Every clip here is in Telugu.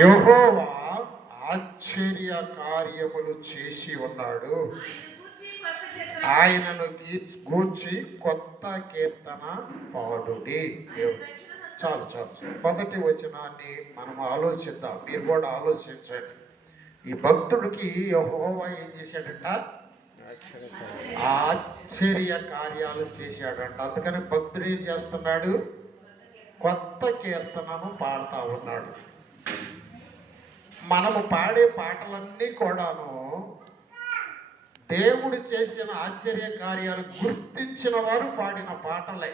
యెహోవా ఆశ్చర్య కార్యములు చేసి ఉన్నాడు, ఆయనను గూర్చి కొత్త కీర్తన పాడుడి. చాలు చాలు, మొదటి వచనాన్ని మనం ఆలోచిద్దాం. మీరు కూడా ఆలోచించండి. ఈ భక్తుడికి యెహోవా ఏం చేశాడంట? ఆశ్చర్య కార్యాలు చేశాడంట. అందుకని భక్తుడు ఏం చేస్తున్నాడు? కొత్త కీర్తనను పాడుతూ ఉన్నాడు. మనము పాడే పాటలన్నీ కూడాను దేవుడు చేసిన ఆశ్చర్య కార్యాలు గుర్తించిన వారు పాడిన పాటలే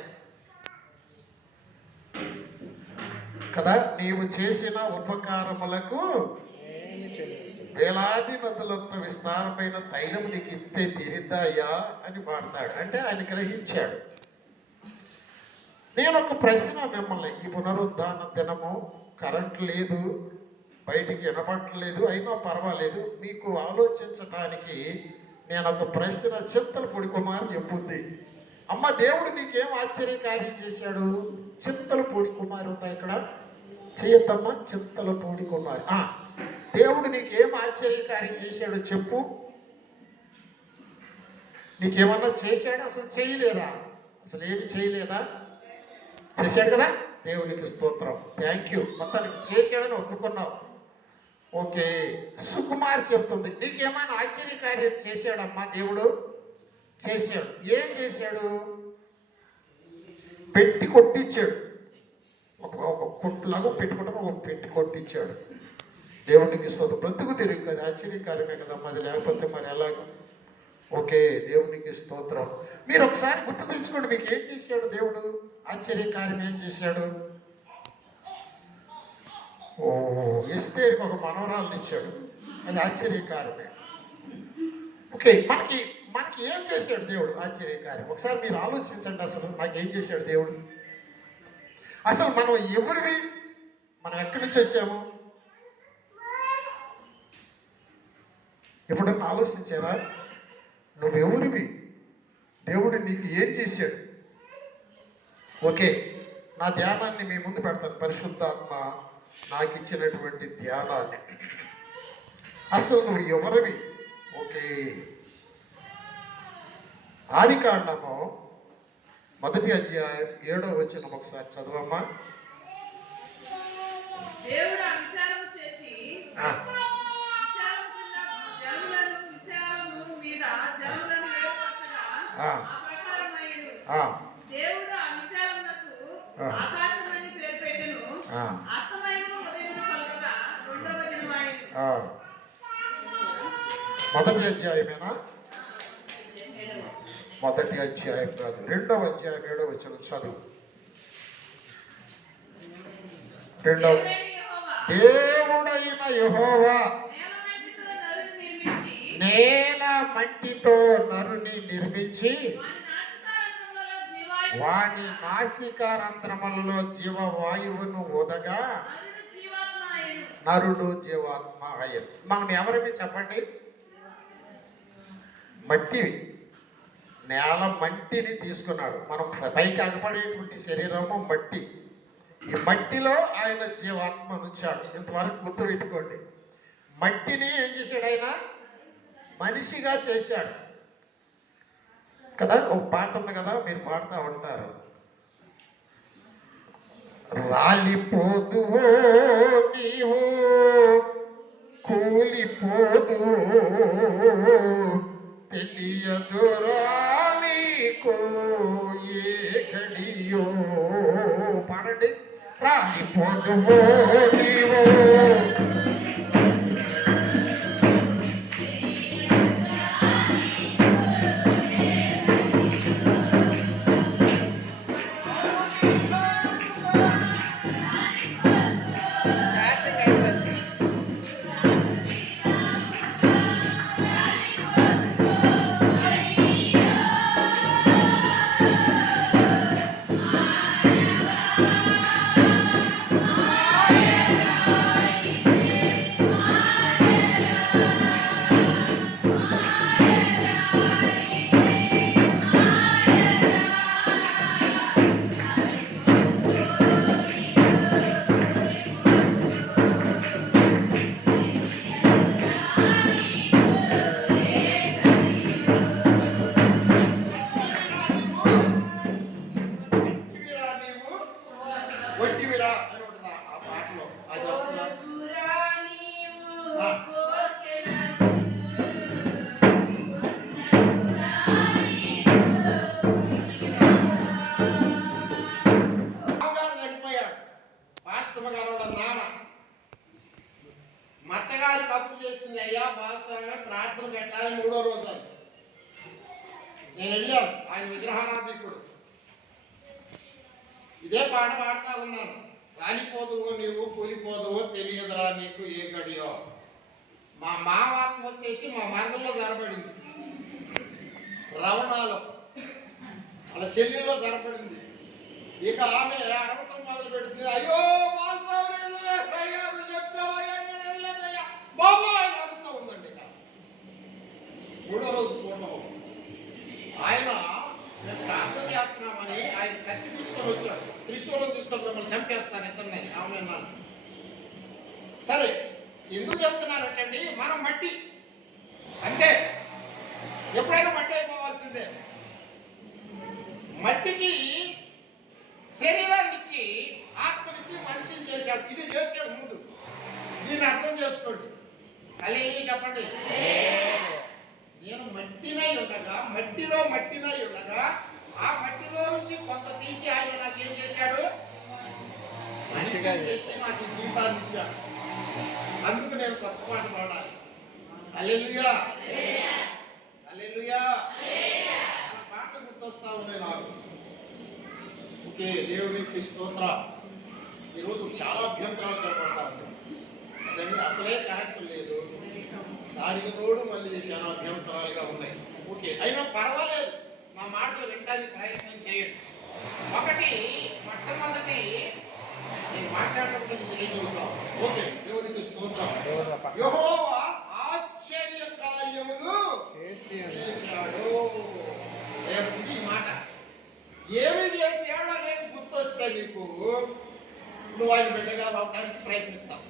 కదా. నీవు చేసిన ఉపకారములకు వేలాది నదులంత విస్తారమైన తైలం నీకు ఇస్తే తీరిద్దాయా అని పాడతాడు. అంటే ఆయన గ్రహించాడు. నేను ఒక ప్రశ్న మిమ్మల్ని, ఈ పునరుద్ధాన దినము కరెంట్ లేదు, బయటికి వినపడలేదు, అయినా పర్వాలేదు, మీకు ఆలోచించటానికి నేను ఒక ప్రశ్న చింతలపూడి కుమార్ చెప్పుద్ది. అమ్మ, దేవుడు నీకేం ఆశ్చర్యకార్యం చేశాడు? చింతలపూడి కుమార్ ఉందా ఇక్కడ? చేయొద్దమ్మా. చింతలపూడి కుమార్, దేవుడు నీకేం ఆశ్చర్యకార్యం చేశాడు చెప్పు. నీకేమన్నా చేశాడు? అసలు చేయలేదా? అసలు ఏమి చేయలేదా? చేశాడు కదా. దేవునికి స్తోత్రం, థ్యాంక్ యూ. మొత్తానికి చేశాడని ఒప్పుకున్నావు. ఓకే. సుకుమార్ చెప్తుంది, నీకేమైనా ఆశ్చర్యకార్యం చేశాడమ్మా? దేవుడు చేశాడు. ఏం చేశాడు? పెట్టి కొట్టించాడు. ఒక కొట్టులాగా పెట్టుకుంటాం, ఒక పెట్టి కొట్టించాడు. దేవునికి స్తోత్రం. బ్రతుకు తిరిగి కదా, ఆశ్చర్యకార్యమే కదమ్మా అది, లేకపోతే మరి ఎలాగ? ఓకే, దేవునికి స్తోత్రం. మీరు ఒకసారి గుర్తు తెచ్చుకోండి, మీకు ఏం చేశాడు దేవుడు? ఆశ్చర్యకార్యం ఏం చేశాడు? ఎస్తేరుకి ఒక మనవరాలను ఇచ్చాడు, అది ఆశ్చర్యకార్యమే. ఓకే, మనకి ఏం చేశాడు దేవుడు? ఆశ్చర్యకార్యం. ఒకసారి మీరు ఆలోచించండి, అసలు నాకేం చేశాడు దేవుడు? అసలు మనం ఎవరివి? మనం ఎక్కడి నుంచి వచ్చాము? ఎప్పుడన్నా ఆలోచించారా? నువ్వెవరివి? దేవుడు నీకు ఏం చేశాడు? ఓకే, నా ధ్యానాన్ని మీ ముందు పెడతాను. పరిశుద్ధాత్మ నాకు ఇచ్చినటువంటి ధ్యానాన్ని. అసలు నువ్వు ఎవరివి? ఓకే, ఆదికాండము 1వ అధ్యాయం 7వ వచనం ఒకసారి చదవమ్మా. దేవుడు ఆ విశాలమునకు ఆకాశమని పేరు పెట్టెను. అస్తమయమును ఉదయమును కలుగగా రెండవ దినమాయెను. మొదటి అధ్యాయమేనా? మొదటి అధ్యాయం కాదు, 2వ అధ్యాయం 7వ వచనం చదువు. దేవుడైన యెహోవా నేల మట్టితో నరుని నిర్మించి వాని నాసికారంధ్రములలో జీవవాయువును వదగా నరుడు జీవాత్మ అయ్యను. మనం ఎవరిని చెప్పండి? మట్టి, నేల మట్టిని తీసుకున్నాడు. మనం పైకి అగపడేటువంటి శరీరము మట్టి. ఈ మట్టిలో ఆయన జీవాత్మ ఉంచాడు. ఇంతవరకు గుర్తు పెట్టుకోండి. మట్టిని ఏం చేశాడు? ఆయన మనిషిగా చేశాడు కదా. ఒక పాట ఉంది కదా, మీరు పాడుతూ ఉంటారు. రాలిపోదువో నీవు, కూలిపోదువో, తెలియదురా నీకు ఏ గడియో. పాడండి. రాలిపోదువో నీవు, అష్టమ గారు వాళ్ళ నాన్న మత్తగారు కప్పు చేసింది, అయ్యా బాలస్వామి ప్రార్థన పెట్టాలి 3వ రోజు అని. నేను వెళ్ళాను, ఆయన విగ్రహారాధికుడు. ఇదే పాట పాడుతా ఉన్నాను, రాలిపోదువో నీవు కూలిపోదువో తెలియదురా నీకు ఏ గడియో. మా మావాత్మ వచ్చేసి మా మందల్లో జరపడింది, రవణాలో వాళ్ళ చెల్లెల్లో జరపడింది. ఇక ఆమె అరవటం మొదలు పెడుతుంది, అయ్యో బాబు ఆయన అడుగుతూ ఉందండి. 3వ రోజు పూర్ణం ఆయన మేము ప్రార్థన చేస్తున్నామని ఆయన కత్తి తీసుకొని వచ్చాడు, త్రిశూలం తీసుకొని మిమ్మల్ని చంపేస్తాను ఇద్దరిని ఆమె. సరే ఎందుకు చెప్తున్నారంటండి, మనం మట్టి అంతే, ఎప్పుడైనా మట్టి అయిపోవాల్సిందే. మట్టికి శరీరాన్ని ఇచ్చి ఆత్మనిచ్చి మనిషిని చేశాడు. ఇది చేశాడు ముందు, దీన్ని అర్థం చేసుకోండి. హల్లెలూయా చెప్పండి. నేను మట్టినై ఉండగా, మట్టిలో మట్టినై ఉండగా, ఆ మట్టిలో నుంచి కొంత తీసి ఆయన నాకేం చేశాడు, మనిషిగా చేసి నాకు జీవితాన్ని ఇచ్చాడు. అందుకు నేను కొత్త పాట పాడాలి. హల్లెలూయా హల్లెలూయా. పాట గుర్తొస్తా ఉన్నాయి నాకు. ఓకే, దేవునికి స్తోత్రం. ఈరోజు చాలా అభ్యంతరాలు కనపడతా ఉంది అదండి, అసలే కరెక్ట్ లేదు, దానికి తోడు మళ్ళీ చాలా అభ్యంతరాలుగా ఉన్నాయి. ఓకే, అయినా పర్వాలేదు, నా మాటలు వినడానికి ప్రయత్నం చేయండి. ఒకటి మొట్టమొదటి నేను మాట్లాడటం ఏం చూద్దాం. ఓకే, దేవునికి స్తోత్రం. యెహోవా ఆశ్చర్య కార్యములు చేశాడు. ఇది ఈ మాట ఏమి చేశాడు అనేది గుర్తొస్తే నీకు నువ్వు ఆయన బిడ్డగా అవడానికి ప్రయత్నిస్తావు.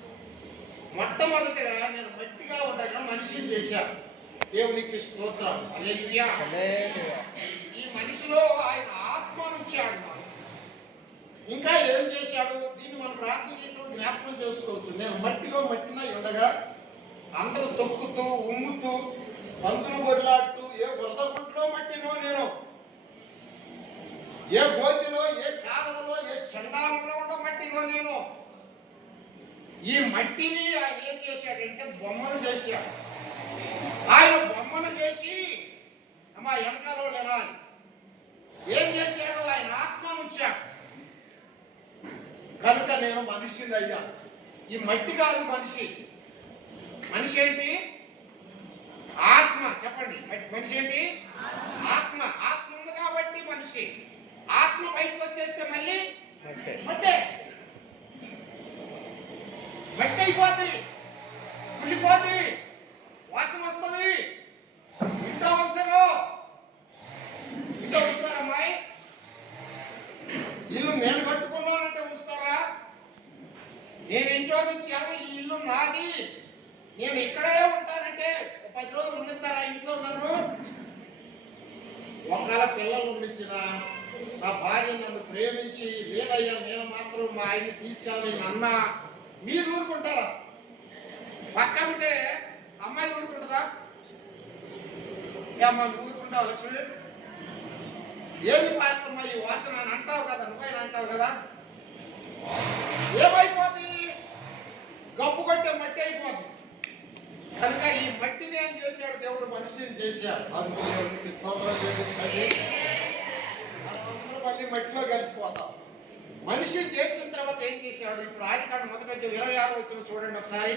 మొట్టమొదటిగా నేను మట్టిగా ఉండగా మనిషిని చేశాను. దేవునికి స్తోత్రం. హల్లెలూయా. ఈ మనిషిలో ఆయన ఆత్మ ఉంచాడు. ఇంకా ఏం చేశాడు, దీన్ని మనం ప్రార్థన చేసినప్పుడు జ్ఞాపకం చేసుకోవచ్చు. నేను మట్టిలో మట్టిన ఉండగా అందరూ తొక్కుతూ ఉమ్ముతూ పంతులు బొరిలాడుతూ, ఏ బురద గుంట్లో మట్టినో నేను, ఏ గోతిలో, ఏ కాలువలో, ఏ చండాలంలో ఉన్న మట్టిలో నేను. ఈ మట్టిని ఆయన ఏం చేశాడంటే బొమ్మను చేశాడు. ఆయన బొమ్మను చేసి అమ్మా వెనకాల వినాలి, ఏం చేశాడు, ఆయన ఆత్మను ఉంచాడు. కనుక నేను మనిషిని అయ్యాను. ఈ మట్టి కాదు మనిషి. మనిషి ఏంటి? ఆత్మ. చెప్పండి, మనిషి ఏంటి? ఆత్మ. ఆత్మ ఉంది కాబట్టి మనిషి. ఆత్మ బయటకు వచ్చేస్తే మళ్ళీ మట్టే, మట్టి అయిపోతుంది, కుళ్ళిపోతుంది, వాసన వస్తుంది. ఇంట్లో ఉంచరు, ఇంట్లో ఉంచుతారా అమ్మాయి? ఇల్లు నేను కట్టుకున్నానంటే ఉంచుతారా? నేను ఇంట్లో నుంచి ఈ ఇల్లు నాది, నేను ఇక్కడే ఉంటానంటే 10 రోజులు ఉండిస్తారా ఇంట్లో నన్ను? ఒకవేళ పిల్లలు ఉండించిన నా భార్య నన్ను ప్రేమించి లేదయ్యా నేను మాత్రం మా ఆయన్ని తీసుకెళ్ళి అన్నా, మీరు ఊరుకుంటారా? పక్కనుంటే అమ్మాయి ఊరుకుంటుందా? అమ్మ నువ్వు ఊరుకుంటావు లక్ష్మి? ఏంది పాస్టమ్మ ఈ వాసన అని అంటావు కదా, నువ్వైనా అంటావు కదా. ఏమైపోతుంది? గప్పు కొట్టే మట్టి అయిపోతుంది. కనుక ఈ మట్టిని ఏం చేశాడు దేవుడు, మనిషిని చేశాడు. అందుకు దేవుడికి స్తోత్రం చెల్లించండి. మనమందరం మళ్ళీ మట్టిలో కలిసిపోతాం. మనిషి చేసిన తర్వాత ఏం చేశాడు? ఇప్పుడు ఆదికాండం 1:26 వచ్చిన చూడండి ఒకసారి.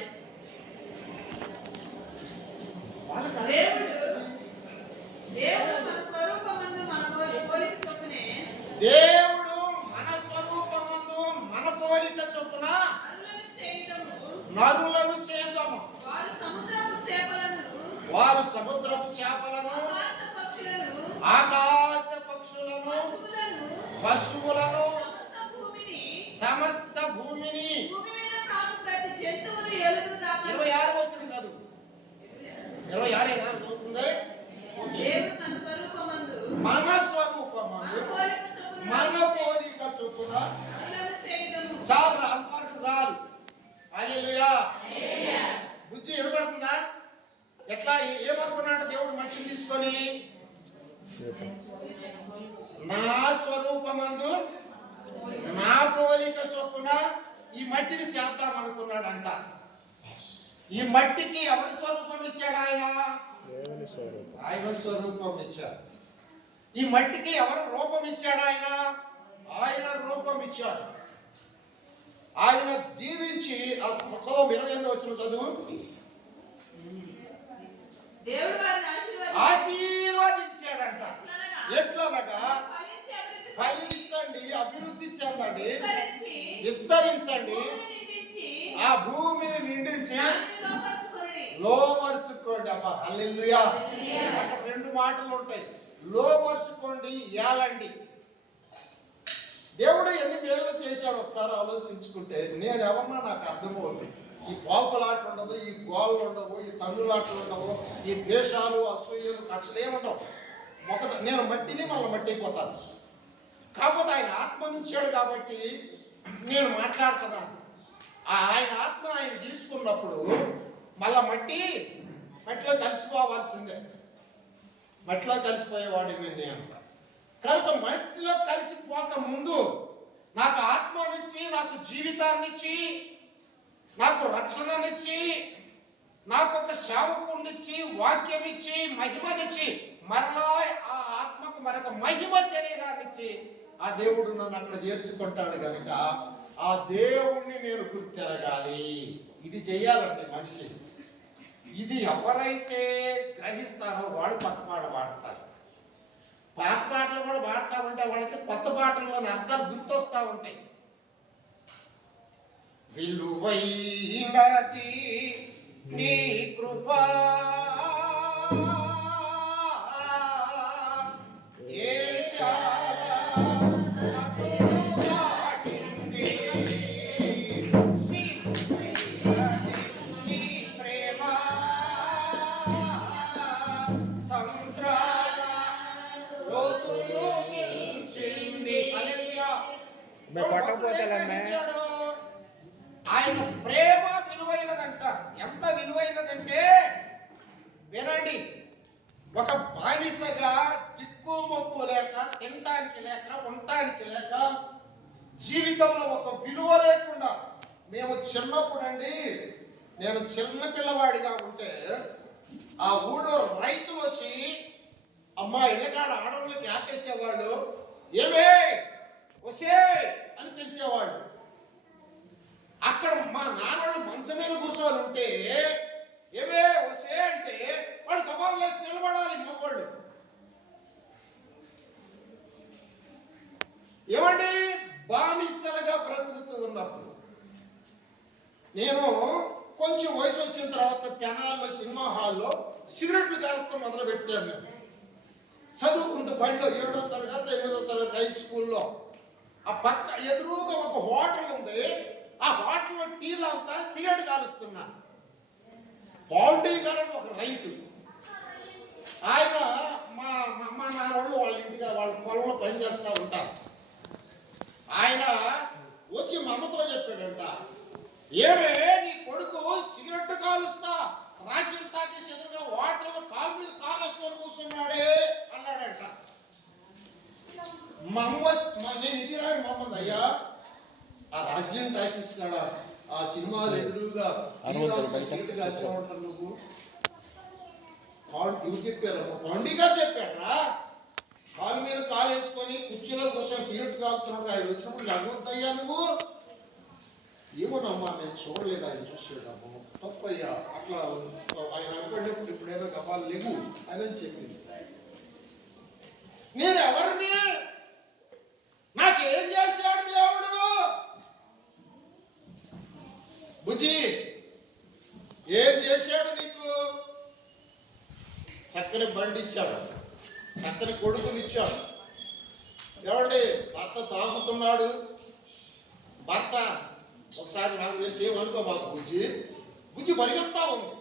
దేవుడు మన స్వరూపమందు మన పోలిక చొప్పునే, దేవుడు మన స్వరూపమందు మన పోలిక చొప్పున నరులను చేద్దాము. వారు సముద్రపు చేపలను, ఆకాశ పక్షులను, పశువులను, సమస్త భూమిని. 26 వచ్చిన కాదు, 26 అవుతుంది. మన స్వరూపమందు మన పోలిక చొప్పున చాలు, అంతవరకు చాలు. హల్లెలూయా. బుద్ధి వినపడుతుందా? ఎట్లా ఏమనుకున్నాడు దేవుడు మట్టిని తీసుకొని? నా స్వరూపమందు నా పోలిక చొప్పున ఈ మట్టిని చేద్దాం అనుకున్నాడంట. ఈ మట్టికి ఎవరి స్వరూపం ఇచ్చాడు ఆయన? ఆయన స్వరూపం ఇచ్చాడు. ఈ మట్టికి ఎవరు రూపం ఇచ్చాడు ఆయన? ఆయన రూపం ఇచ్చాడు. ఆయన దీవించి చదువు 28వ వచనం చదువు. దేవుడు వారిని ఆశీర్వదించాడంట. ఎట్లనగా ఫలించండి, అభివృద్ధి చెందండి, విస్తరించండి, ఆ భూమిని నిండించి లోపరుచుకోండి. అబ్బా హల్లెలూయా. అక్కడ 2 మాటలు ఉంటాయి, లోపరుచుకోండి, ఏలండి. దేవుడు ఎన్ని మేలు చేశాడు ఒకసారి ఆలోచించుకుంటే నేను ఎవరన్నా నాకు అర్థమవుతుంది. ఈ పాపులాట ఉండదు, ఈ గోళ్ళు ఉండవు, ఈ తన్నులాటలు ఉండవు, ఈ ద్వేషాలు, అసూయలు, కక్షలు ఏముండవు. నేను మట్టిని మళ్ళీ మట్టిపోతాను. కాకపోతే ఆయన ఆత్మ నుంచాడు కాబట్టి నేను మాట్లాడుతున్నాను. ఆయన ఆత్మ ఆయన తీసుకున్నప్పుడు మళ్ళా మట్టిలో కలిసిపోవాల్సిందే. మట్టిలో కలిసిపోయేవాడిని నేను. కనుక మట్టిలో కలిసిపోక ముందు నాకు ఆత్మనిచ్చి, నాకు జీవితాన్నిచ్చి, నాకు రక్షణనిచ్చి, నాకు ఒక సేవకునిచ్చి, వాక్యం ఇచ్చి, మహిమనిచ్చి, మరలా ఆ ఆత్మకు మరొక మహిమ శరీరాన్నిచ్చి ఆ దేవుడు నన్ను అక్కడ చేర్చుకుంటాడు. కనుక ఆ దేవుణ్ణి నేను గుర్తెరగాలి. ఇది చెయ్యాలంటే మనిషి. ఇది ఎవరైతే గ్రహిస్తారో వాడు కొత్త పాట పాడతాడు. పాత పాటలు కూడా పాడుతూ ఉంటే వాళ్ళకి కొత్త పాటల్లోని అర్థాలు గుర్తొస్తూ ఉంటాయి. విలువైనది నీ కృపా ఆయన ప్రేమ విలువైనదంట. ఎంత విలువైనదంటే వినండి, ఒక బానిసగా దిక్కు మొక్కు లేక, తినటానికి లేక, ఉండటానికి లేక, జీవితంలో ఒక విలువ లేకుండా మేము చిన్నప్పుడు అండి, నేను చిన్న పిల్లవాడిగా ఉంటే ఆ ఊళ్ళో రైతులు వచ్చి అమ్మా ఇళ్ళకాడ ఆడవాళ్ళకి ఆకేసేవాళ్ళు, ఏమే వసే అని పిలిచేవాళ్ళు. అక్కడ మా నాన్నలు మంచం మీద కూర్చొని ఉంటే ఏమే వసే అంటే వాళ్ళు కబాలు వేసి నిలబడాలి మగవాళ్ళు. ఏమండి, బానిసలుగా బ్రతుకుతూ ఉన్నప్పుడు నేను కొంచెం వయసు వచ్చిన తర్వాత తెనాల్లో సినిమా హాల్లో సిగరెట్లు కాల్చడం మొదలు పెట్టాను. నేను చదువుకుంటూ బడిలో 7వ తరగతి 8వ తరగతి హై స్కూల్లో ఆ పక్క ఎదురుగా ఒక హోటల్ ఉంది. ఆ హోటల్లో టీ తాగుతా సిగరెట్ కాలుస్తున్నా. పాండీ గారు ఒక రైతు, ఆయన మా నాన్నోళ్ళు వాళ్ళ ఇంటిగా వాళ్ళ పొలంలో పనిచేస్తూ ఉంటారు. ఆయన వచ్చి మా అమ్మతో చెప్పాడంట, ఏమే నీ కొడుకు సిగరెట్ కాలుస్తా రాజ్యం తాకేసి ఎదురుగా హోటల్లో కాలు మీద కాలేసుకొని కూర్చున్నాడే అన్నాడంట. మా అమ్మ నేను ఇంటి రాని మా అమ్మంది, అయ్యా ఆ రాజ్యం టాకీస్ కాడ ఆ సినిమాలు ఎదురుగా సిగరెట్ కాల్చా ఉంటారు నువ్వు. ఇవి చెప్పారమ్మా, పాండీ గారు చెప్పాడ్రా, కాలు మీద కాలు వేసుకొని కుర్చీలో కూర్చొని సిగరెట్ కాల్చున్నప్పుడు ఆయన వచ్చినప్పుడు లగొద్దయ్యా నువ్వు. ఏమోనమ్మా నేను చూడలేదు, ఆయన చూసేటమ్మా తప్పయ్యా అట్లా ఆయన అనుకున్నప్పుడు ఇప్పుడేదో గబాలు లేవు అని చెప్పింది. నేను ఎవరిని, నాకేం చేశాడు దేవుడు? బుజ్జి ఏం చేశాడు నీకు? చక్కని బండి ఇచ్చాడు, చక్కని కొడుకుని ఇచ్చాడు. ఏమండి, భర్త తాగుతున్నాడు. భర్త ఒకసారి నాకు తెలిసి ఏమనుకో మాకు, బుజ్జి పరిగెత్తా ఉంది,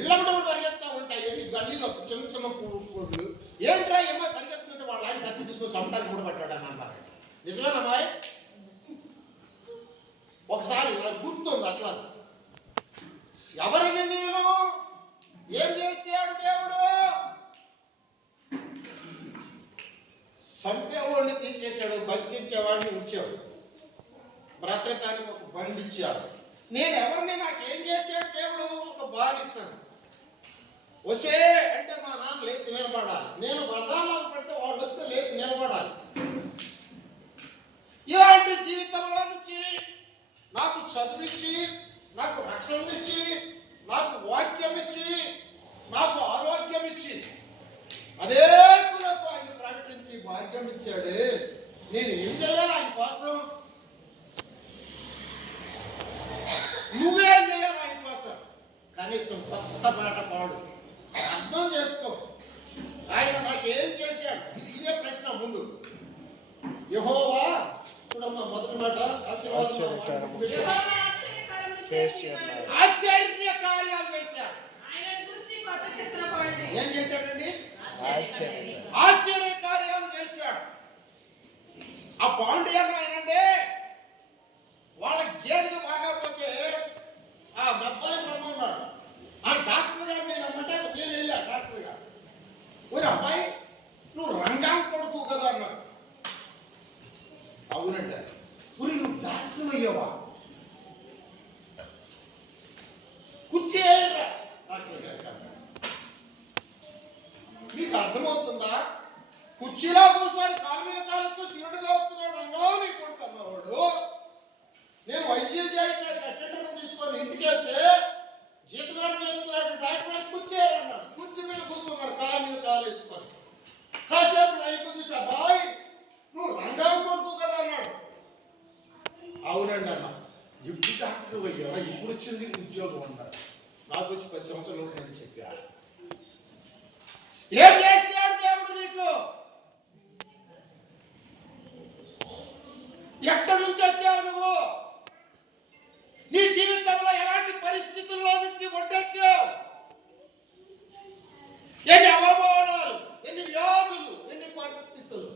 ఇళ్ళ కూడా పరిగెత్తా ఉంటాయి. ఎన్ని గల్లీలో చిన్న చిన్న కోళ్ళు ఏంట్రా ఏమో పరిగెత్తుంటే వాళ్ళు ఆయన కత్తి తీసుకొని సమటానికి కూడా పట్టాడు అని అన్నారు. నిజమేనమ్మాయి? ఒకసారి నాకు గుర్తుంది అట్లా. ఎవరిని నేను, ఏం చేసాడు దేవుడు? చంపేవాడిని తీసేశాడు, బతికించేవాడిని ఉంచాడు. బండి ఇచ్చాడు. నేను ఎవరిని నాకేం చేశాడు దేవుడు? ఒక బానిసను. వసే అంటే మా నాన్న లేచి నిలబడాలి. నేను బజార్లకు పెడితే వాళ్ళు వస్తే లేచి నిలబడాలి. ఇలాంటి జీవితంలో నుంచి నాకు చదివించి, నాకు రక్షణ ఇచ్చి, నాకు వాక్యం ఇచ్చి, నాకు ఆరోగ్యం ఇచ్చి, అనేకులకు ఆయన ప్రకటించి భాగ్యం ఇచ్చాడే. నేను ఏం చేయాలి ఆయన కోసం? నువ్వేం చేయాలి ఆయన కోసం? కనీసం కొత్త మాట పాడు, అర్థం చేసుకో. ఆయన నాకేం చేశాడు? ఇదే ప్రశ్న ముందు. యెహోవా, చూడమ్మా మొదటి మాట ఆశీర్వాదం. యెహోవా ఆశ్చర్యకార్యములు చేసి ఉన్నాడు. ఆశ్చర్య కార్యాలు చేశాడు. ఆయనను గూర్చి కొత్త కీర్తన పాడండి. ఏం చేశాడండి? ఆశ్చర్యకార్యాలు. ఆశ్చర్య కార్యాలు చేశాడు. ఆ పాండ్యాన్ని ఆయనండి వాళ్ళ గేదెలు బాగపోతే ఆ అబ్బాయిని రమ్మన్నాడు. ఆ డాక్టర్ గారు నేను రమ్మంటే నేను వెళ్ళా. డాక్టర్ గారు, ఓ అబ్బాయి నువ్వు రంగాం కొడుకు కదా అన్నాడు. అవునండి. ఊరి నువ్వు డాక్టర్ అయ్యావా? కుర్చీ డాక్టర్ గారు, మీకు అర్థమవుతుందా? కుర్చీలో కూర్చొని కాలు మీద కాలేసుకొని చిరుడుగా అవుతున్నాడు. రంగా మీ కొడుకు అన్నవాడు. నేను వైద్యం చేయడానికి అటెండర్ తీసుకొని ఇంటికి వెళ్తే జీతగాడు చెప్తున్నాడు, డాక్టర్ కుర్చీ అన్నాడు. కుర్చీ మీద కూర్చున్నాడు కాలు మీద కాలేసుకొని. కాసేపు రైతు చూసి, అబ్బాయి నువ్వు రంగా కొడుకు కదా అన్నాడు. అవునండి అన్న. ఇప్పుడు డాక్టర్ అయ్యావా? ఇప్పుడు వచ్చింది ఉద్యోగం అన్నాడు. నాకు వచ్చి 10 సంవత్సరాలు నేను చెప్పా. ఏం చేస్తాడు దేవుడు నీకు? ఎక్కడి నుంచి వచ్చావు నువ్వు? నీ జీవితంలో ఎలాంటి పరిస్థితుల్లో నుంచి ఒడ్డెక్కావు? ఎన్ని అవమానాలు, ఎన్ని వ్యాధులు, ఎన్ని పరిస్థితులు.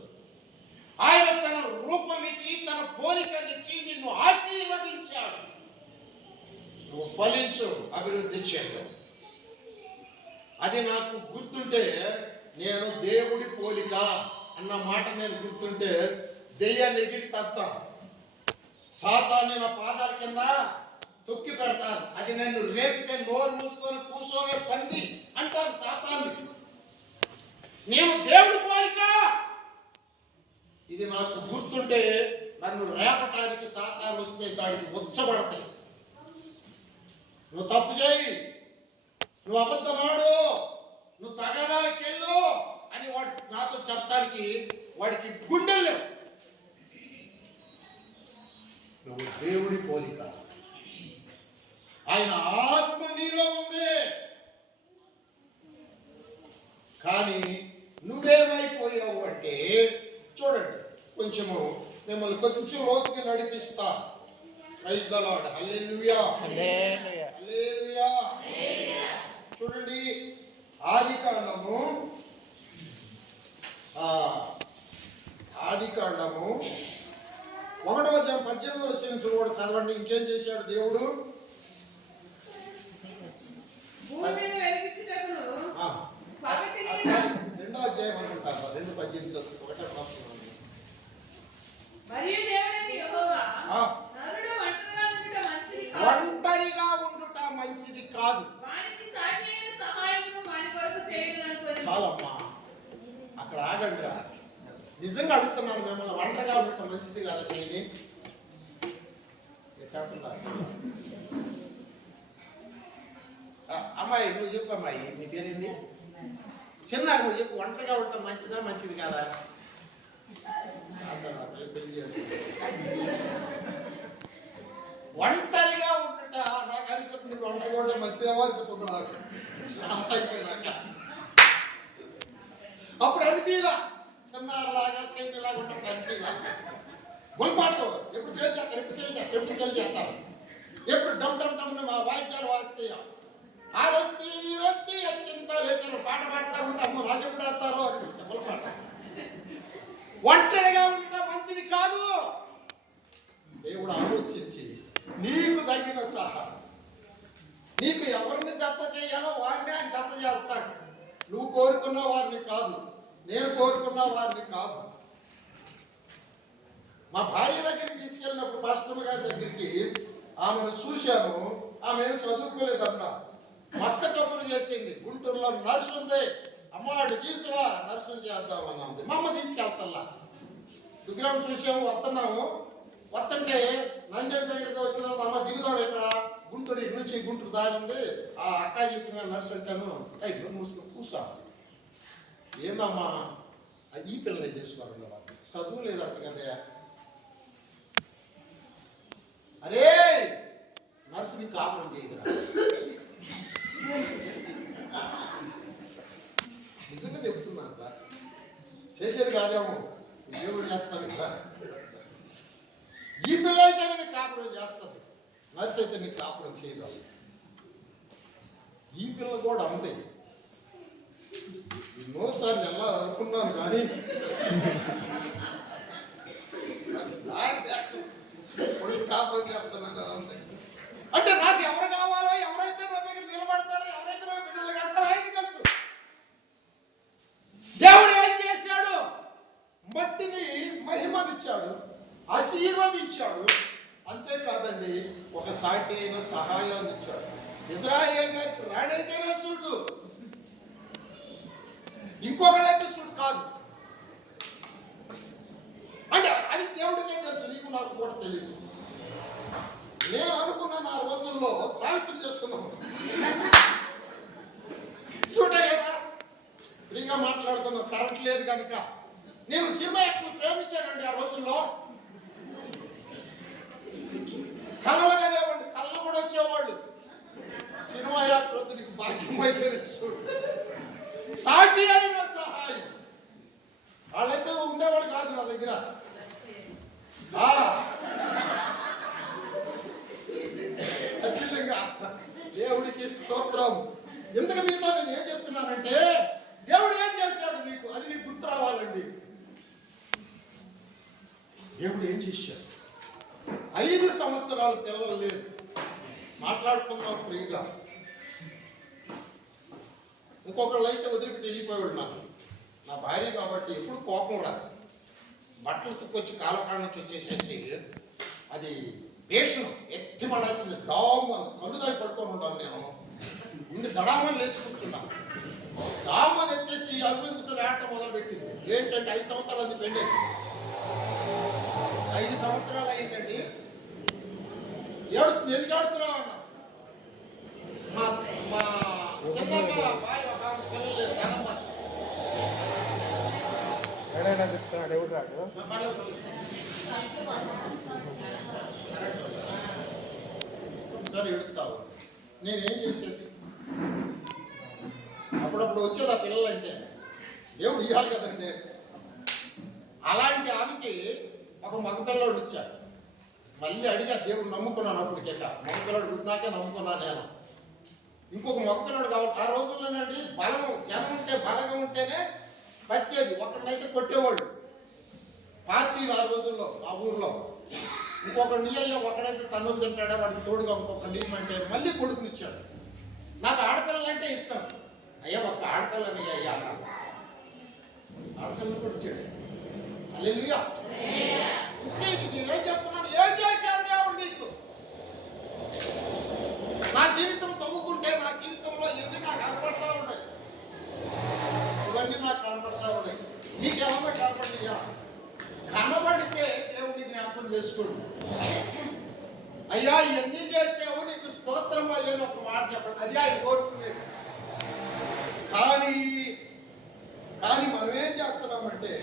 ఆయన తన రూపం ఇచ్చి, తన పోలికనిచ్చి నిన్ను ఆశీర్వదించాడు. నువ్వు ఫలించు, అభివృద్ధి చెందు. అది నాకు గుర్తుంటే, నేను దేవుడి పోలిక అన్న మాట నేను గుర్తుంటే దెయ్యాన్ని ఎగిరి తప్పుతాను. సాతాన్ని నా పాదాల కింద తొక్కి పెడతాను. అది నన్ను రేపితే నోరు మూసుకొని కూసోవే పంది అంటాను సాతాన్ని. నేను దేవుడి పోలిక ఇది నాకు గుర్తుంటే నన్ను రేపటానికి సాతాను వస్తే దానికి ఉచ్చబడతాయి. నువ్వు తప్పు చేయి, నువ్వు అబద్ధమాడు, నువ్వు తగాదాలకు వెళ్ళు అని వాడు నాతో చెప్పడానికి వాడికి గుండెలు లేవు. నువ్వు దేవుడి పోలిక. ఆయన ఆత్మ నీలో ఉంది. కానీ నువ్వేమైపోయావు అంటే, చూడండి కొంచెము మిమ్మల్ని కొంచెం లోతుకి నడిపిస్తా. Praise the lord. Hallelujah, hallelujah, hallelujah. చూడండి ఆదికాండము 1వ అధ్యాయం 18వ వచనం కూడా చదవండి. ఇంకేం చేశాడు దేవుడు? భూమి మీద వెలిగించుటకును పగటిని 2వ అధ్యాయం అనుకుంటారు. 2:18 ఒకటే రాస్తున్నాను. మరియు దేవుడైన యెహోవా నరుడు ఒంటరిగా ఉండుట మంచిది కాదు. వానికి సాటి అయిన సహాయమును వాని కొరకు చేయుదుననుకొని. చాలమ్మా, అక్కడ ఆగండి. నిజంగా అడుగుతున్నాను మిమ్మల్ని, ఒంటరిగా ఉండటం మంచిది కాదు. చేయని అమ్మాయి నువ్వు చెప్పు. అమ్మాయి నీ పేరేంది? చిన్న నువ్వు చెప్పు. ఒంటరిగా ఉండటం మంచిదా మంచిది కాదా? పెళ్లి చేయాలి. ఒంటరిగా ఉండుట నాకు అనిపిస్తుంది. ఒంటరిగా ఉండటం మంచిదేమో అనిపిస్తుంది నాకు. అయిపోయినాక అప్పుడు అనిపిదా చిన్నలాగా చేతిలాగా ఉంటాడు. అనిపిదా గొల్పాటలు ఎప్పుడు తెలిసేస్తారు, ఎప్పుడు తెలిసేస్తారు, ఎప్పుడు డమ్ డమ్ డమ్ మా వాయిద్యాలు వాస్తాయి. ఆ వచ్చి వచ్చింత వేసారు పాట పాడుతూ ఉంటాము. నాకు ఎప్పుడు వేస్తారో అనిపించే గొల్పాట. ఒంటరిగా ఉండటం మంచిది కాదు. దేవుడు ఆలోచించి నీకు తగిన సహాయం, నీకు ఎవరిని జత చేయాలో వారిని ఆయన జత చేస్తాడు. నువ్వు కోరుకున్న వారిని కాదు, నేను కోరుకున్న వారిని కాదు. మా భార్య దగ్గరికి తీసుకెళ్ళినప్పుడు పాస్టర్ గారి దగ్గరికి ఆమెను చూశాను. ఆమె ఏం చదువుకోలేదంట. మక్క కబురు చేసింది. గుంటూరులో నర్సు ఉంది, అమ్మాడు తీసురా నర్సుని చేద్దామని అంది. మా అమ్మ తీసుకెళ్తల్లా. విగ్రహం చూసాము, వస్తున్నాము. వస్తుంటే నంద్యాల దగ్గరికి వచ్చిన అమ్మ దిగుదాం ఇక్కడ గుంటూరు ఇటు నుంచి గుంటూరు దారి ఉంది. ఆ అక్క చెప్పిన నర్సు అంటాను ఇప్పుడు మూసుకొని కూసా. ఏందమ్మా ఈ పిల్లనే చేసుకోవాలి, చదువు లేదంట కదా. అరే నర్సుని కాపురం చేయదురా. నిజంగా చెప్తున్నా చేసేది కాదేమో, దేవుడు చేస్తాను కదా. ఈ పిల్ల అయితే నీకు కాపురం చేస్తుంది, నర్సు అయితే నీకు కాపురం చేయగలదు. ఈ పిల్ల కూడా అంతే. ఎన్నోసార్లు వెళ్ళాలనుకున్నాను కానీ కాపురం చేస్తున్నాను అంతే. అంటే నాకు ఎవరు కావాలో, ఎవరైతే నా దగ్గర నిలబడతారో, ఎవరైతే నా బిడ్డలు కడతారో ఆయనకి తెలుసు. దేవుడు ఏం చేశాడు? మట్టిని మహిమనిచ్చాడు, ఆశీర్వదించాడు. అంతేకాదండి, ఒక సాటి అయిన సహాయాన్ని ఇచ్చాడు. ఇజ్రాయేల్ గారికి రాడైతేనే సూటు, ఇంకొకళ్ళైతే సూట్ కాదు. అంటే అది దేవుడికే తెలుసు, నీకు నాకు కూడా తెలియదు. నేను అనుకున్నాను ఆ రోజుల్లో సావిత్రి చేసుకున్నాం, సూట్ అయ్యేదా? ఫ్రీగా మాట్లాడుతున్నాం, కరెంట్ లేదు కనుక. నేను సినిమా ఎక్కువ ప్రేమించానండి ఆ రోజుల్లో. కళ్ళలుగానే ఉండి కళ్ళు కూడా వచ్చేవాళ్ళు. సినిమా యాక్టర్ నీకు భాగ్యం అయితే సాటి అయిన సహాయం. వాళ్ళైతే ఉండేవాళ్ళు కాదు నా దగ్గర. ఖచ్చితంగా దేవుడికి స్తోత్రం. ఎందుకు మీతో నేను ఏం చెప్తున్నానంటే, దేవుడు ఏం చేశాడు నీకు, అది నీకు గుర్తు రావాలండి. దేవుడు ఏం చేశాడు? 5 సంవత్సరాలు పిల్లలు లేదు. మాట్లాడుకున్నాం ఫ్రీగా. ఇంకొకళ్ళు అయితే వదిలిపెట్టి వెళ్ళిపోయాడు. నా భార్య కాబట్టి ఎప్పుడు కోపం రాదు. బట్టలు తుక్కొచ్చి కాలకాడ నుంచి వచ్చేసేసి అది పేషను ఎత్తి పడాల్సింది. డామ్ కళ్ళు దాగి పడుకొని ఉంటాను నేను. ఉండి దడామని లేచి కూర్చున్నాను. డామని ఎత్తేసి అరుగు కూర్చొని ఆడటం మొదలుపెట్టింది. ఏంటంటే 5 సంవత్సరాలు అది పెళ్ళి. 5 సంవత్సరాలు అయిందండి. ఏడుస్తుంది, ఎందుకు ఆడుతున్నావు అన్న. మా చిన్నమ్మ భార్య పిల్లలు ధనమ్మ చెప్తున్నాడు, ఎవరు రాడు. ఎడుతావు. నేనేం చేసేది? అప్పుడప్పుడు వచ్చేది ఆ పిల్లలంటే దేవుడు ఇవ్వాలి కదండి. అలాంటి ఆమెకి ఒక మగపిల్లడు ఇచ్చాడు. మళ్ళీ అడిగా, దేవుడు నమ్ముకున్నాను. అప్పటికేక మగపిల్లడు పుట్టినాకే నమ్ముకున్నాను నేను. ఇంకొక మగపిల్లడు కావాలి. ఆ రోజుల్లోనండి బలం, జనం ఉంటే, బలంగా ఉంటేనే బతికేది. ఒకరినైతే కొట్టేవాళ్ళు పార్టీలు ఆ రోజుల్లో ఆ ఊర్లో. ఇంకొకరిని అయ్యా ఒకడైతే తన్నులు తింటాడా, వాడికి తోడుగా ఇంకొకరిని అంటే మళ్ళీ కొడుకునిచ్చాడు. నాకు ఆడపిల్లలు అంటే ఇష్టం. అయ్యా ఒక ఆడపిల్లని అయ్యా ఆడపిల్లని కూడా ఇచ్చాడు. హల్లెలూయా. నేనేం చెప్తున్నాను, ఏం చేశాడు దేవుడు నీకు? నా జీవితం తవ్వుకుంటే నా జీవితంలో ఇవన్నీ నాకు కనపడతా ఉన్నాయి. ఇవన్నీ నాకు కనపడతా ఉన్నాయి. నీకేమన్నా కనపడియా? కనబడితే దేవుడిని జ్ఞాపకం చేసుకోండి. అయ్యా ఇవన్నీ చేసావు, నీకు స్తోత్రం అయ్యని ఒక మాట చెప్పండి. అది ఆయన కోరుకునేది. కానీ మనం ఏం చేస్తున్నామంటే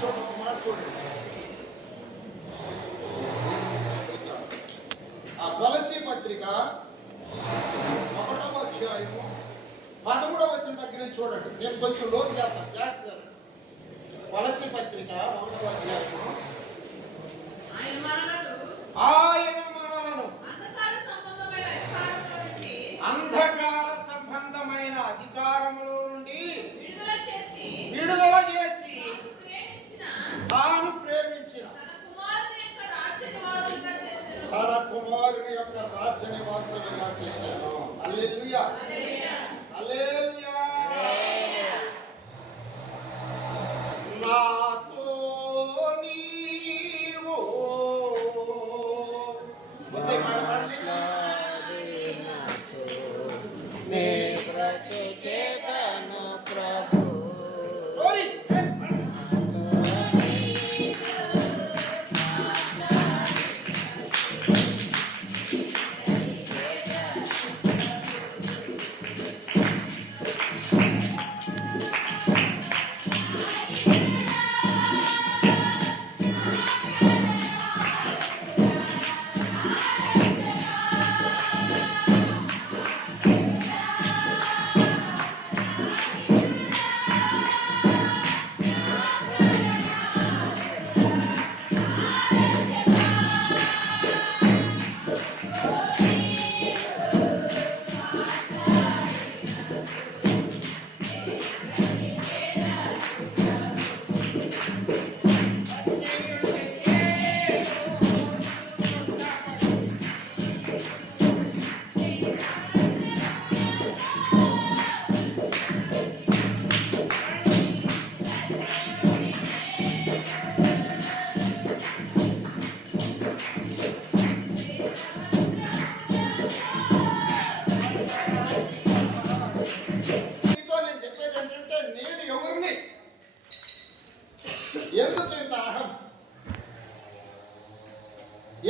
చూడండి, ఒక మాట చూడండి. ఆ తులసి పత్రిక 1వ అధ్యాయం 13వ వచనం దగ్గర నుంచి చూడండి. నేను కొంచెం లోతు చేస్తాను, జాగ్రత్తగా. తులసి పత్రిక 1వ అధ్యాయం. ఆయన మనలను అంధకార సంబంధమైన అధికారముల నుండి విడుదల చేసి తాను ప్రేమించిన తన కుమారుని యొక్క రాజ్య నివాసులుగా చేశాను. హల్లెలూయా, హల్లెలూయా. నాతో నీవు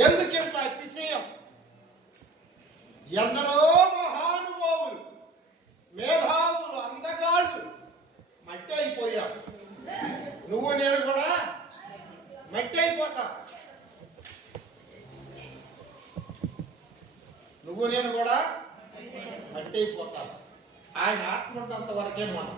ఎందుకింత అతిశయం? ఎందరో మహానుభావులు, మేధావులు, అందగాళ్ళు మట్టి అయిపోయారు. నువ్వు నేను కూడా మట్టి అయిపోతా. నువ్వు నేను కూడా మట్టి అయిపోతా. ఆయన ఆత్మ ఉన్నంత వరకే మనం.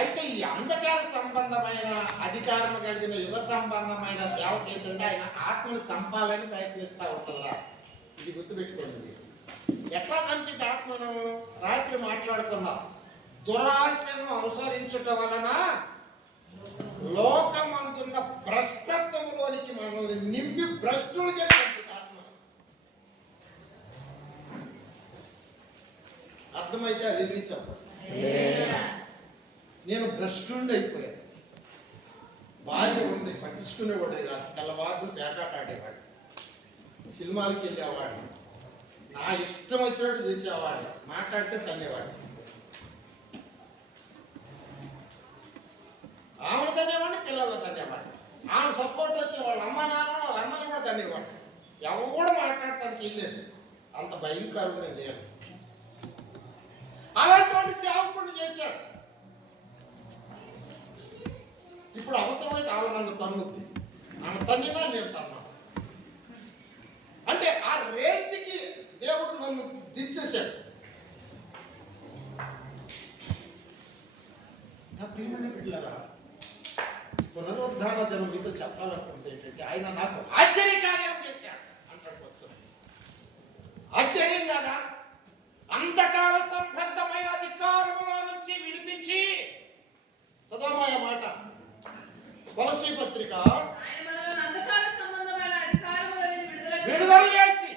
అయితే ఈ అంధకార సంబంధమైన అధికారం కలిగిన యుగ సంబంధమైన దేవత ఏంటంటే ఆయన ఆత్మను చంపాలని ప్రయత్నిస్తూ ఉంటుందిరా. ఇది గుర్తుపెట్టుకోండి. ఎట్లా చంపింది ఆత్మను? రాత్రి మాట్లాడుకున్నాం. దురాశను అనుసరించటం వలన లోకమందున్న భ్రష్టత్వంలోనికి మనల్ని నింపి భ్రష్టులు చేస్తుంది ఆత్మ. అర్థమైతే అది చెప్పండి. నేను భ్రష్టుడిని అయిపోయాను. భార్య ఉంది, పట్టించుకునేవాడే కాదు. తెల్లవారు పేకాట ఆడేవాడు, సినిమాలకి వెళ్ళేవాడు, నా ఇష్టం వచ్చినట్టు చేసేవాడు, మాట్లాడితే తన్నేవాడు. ఆమెను తన్నేవాడిని, పిల్లలు తన్నేవాడు. ఆమె సపోర్ట్ వచ్చిన వాళ్ళ అమ్మ నాన్న వాళ్ళ అమ్మని కూడా తన్నేవాడు. ఎవరు మాట్లాడటానికి వెళ్ళలేదు. అంత భయంకరంగా చేయాలి. అలాంటి సేవకుడిని చేశాడు. ఇప్పుడు అవసరమైతే ఆమె నన్ను తన్నుద్ది, ఆమె తన్నినా నేను తన్నా. అంటే ఆ రేంజ్కి దేవుడు నన్ను దించేశాడు. నా ప్రియమైన బిడ్డలారా, పునరుద్ధాన దినం మీతో చెప్పాలనుకుంటే ఏంటంటే ఆయన నాకు ఆశ్చర్యకార్యాలు చేశాడు అంటాడు. ఆశ్చర్యం కాదా? అంధకార సంబంధమైన అధికారముల నుంచి విడిపించి, చదవమాయ మాట కొలసీ పత్రిక, విడుదల చేసి